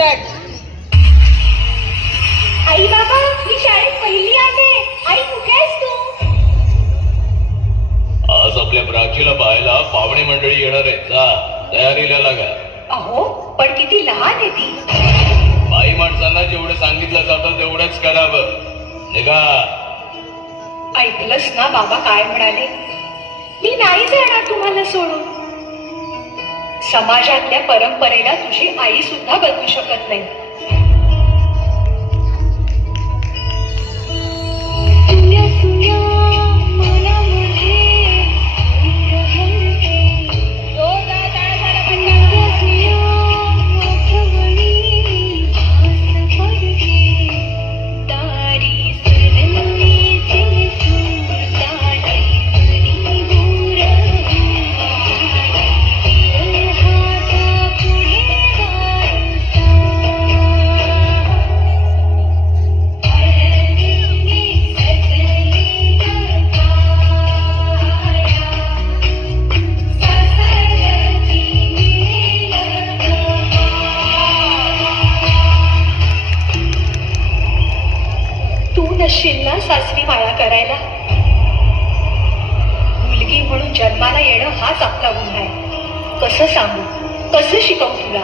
चढ. आई बाबा मी शाळेत पहिली आले. आई कुठे आहेस तू? आज आपल्या प्राचीला पाहायला पाहुणे मंडळी येणार आहेत. जा तयारीला लागा. अहो पण किती लहान आहे ती. बाई माणसांना जेवढं सांगितलं जातं तेवढंच करावं. निघा. ऐकलंस ना बाबा काय म्हणाले? मी नाही जाणार तुम्हाला सोडून. समाजातल्या परंपरेला तुझी आई सुद्धा बदलू शकत नाही. जोरदार टाळ्या झाल्या पाहिजे. तू नसशील ना सासरी माया करायला. मुलगी म्हणून जन्माला येणं हाच आपला गुन्हा आहे. कसं सांगू, कसं शिकवू तुला?